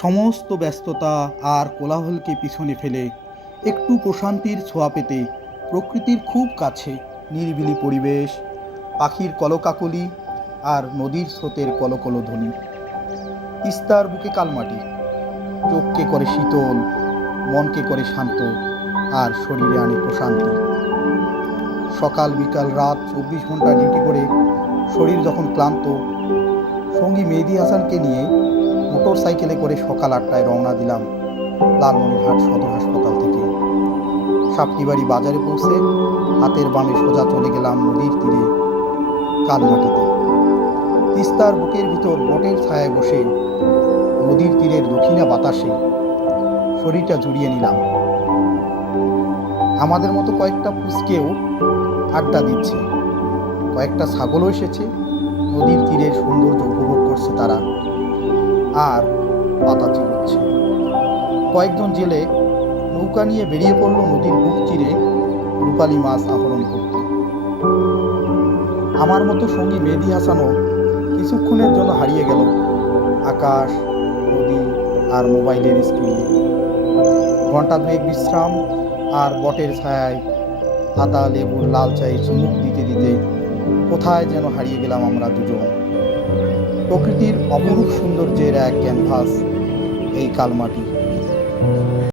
সমস্ত ব্যস্ততা আর কোলাহলকে পিছনে ফেলে একটু প্রশান্তির ছোঁয়া পেতে প্রকৃতির খুব কাছে নিরিবিলি পরিবেশ, পাখির কলকাকলি আর নদীর স্রোতের কলকল ধ্বনি। তিস্তার বুকে কালমাটি চোখকে করে শীতল, মনকে করে শান্ত, আর শরীরে আনে প্রশান্তি। সকাল বিকাল রাত 24 ঘন্টা ডিউটি করে শরীর যখন ক্লান্ত, সঙ্গী মেহেদী হাসানকে নিয়ে মোটর সাইকেলে করে সকাল 8টায় রওনা দিলাম লালমনিরহাট সদর হাসপাতাল থেকে। সাপটিবাড়ি বাজারে পৌঁছে হাতের বামে সোজা চলে গেলাম নদীর তীরে কালমাটিতে। তিস্তার বুকের ভিতর বটের ছায়ায় বসে নদীর তীরের দক্ষিণা বাতাসে শরীরটা জুড়িয়ে নিলাম। আমাদের মতো কয়েকটা পুচকেও আড্ডা দিচ্ছে, কয়েকটা ছাগলও এসেছে। নদীর তীরের সৌন্দর্য উপভোগ করছে তারা, আর পাতা চিবোচ্ছে। কয়েকজন জেলে নৌকা নিয়ে বেরিয়ে পড়ল নদীর বুক চিরে রূপালী মাছ আহরণ করতে। আমার মতো সঙ্গী মেহেদী হাসানও কিছুক্ষণের জন্য হারিয়ে গেল আকাশ, নদী আর মোবাইলের স্ক্রিনে। ঘন্টা দুয়েক বিশ্রাম আর বটের ছায়ায় আদা লেবুর লাল চায়ে চুমুক দিতে দিতে কোথায় যেন হারিয়ে গেলাম আমরা দুজন। প্রকৃতির অপরূপ সৌন্দর্যের এক ক্যানভাস এই কালমাটি।